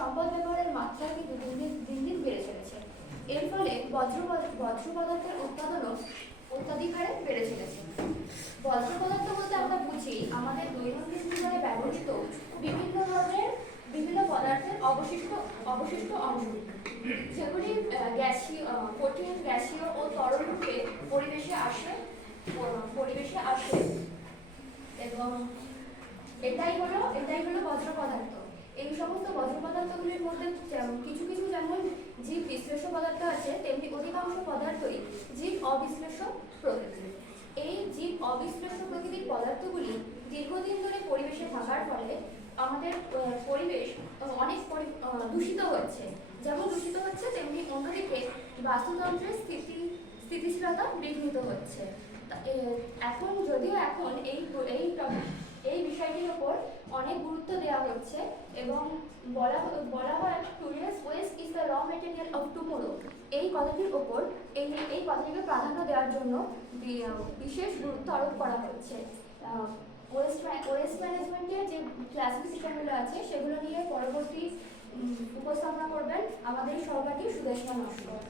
সম্পদ ব্যবহারের মাত্রা কিন্তু দিন দিন বেড়ে চলেছে। এর ফলে বজ্র পদার্থের উৎপাদনও অত্যাধিক হারে বেড়ে চলেছে। বজ্র পদার্থ বলতে আমরা বুঝি আমাদের দৈনন্দিন জীবনে ব্যবহৃত বিভিন্ন পদার্থের অবশিষ্ট অংশ, যেগুলি কঠিন, গ্যাসীয় ও তরল রূপে পরিবেশে আসে এবং এটাই হলো বজ্র পদার্থ। এই সমস্ত বজ্র পদার্থগুলির মধ্যে কিছু যেমন জীব বিশ্লেষ্য পদার্থ আছে, তেমনি অধিকাংশ পদার্থই জীব অবিশ্লেষ্য প্রকৃতির। এই জীব অবিশ্লেষ্য প্রকৃতির পদার্থগুলি দীর্ঘদিন ধরে পরিবেশে থাকার ফলে আমাদের পরিবেশ অনেক দূষিত হচ্ছে। যেমন দূষিত হচ্ছে, তেমনি অন্যদিকে বাস্তুতন্ত্রের স্থিতিশীলতা বিঘ্নিত হচ্ছে। এখন এই বিষয়টির উপর অনেক গুরুত্ব দেওয়া হচ্ছে এবং বলা হয় টুডেস ওয়েস্ট ইজ দ্য র মেটেরিয়াল অফ টুমোরো। এই কথাটির উপর এই কথাটিকে প্রাধান্য দেওয়ার জন্য বিশেষ গুরুত্ব আরোপ করা হচ্ছে। ওয়েস্ট ম্যানেজমেন্টের যে ক্লাসিফিকেশনগুলো আছে সেগুলো নিয়ে পরবর্তী উপস্থাপনা করবেন আমাদের সহপাঠী সুদেশনা নস্কর।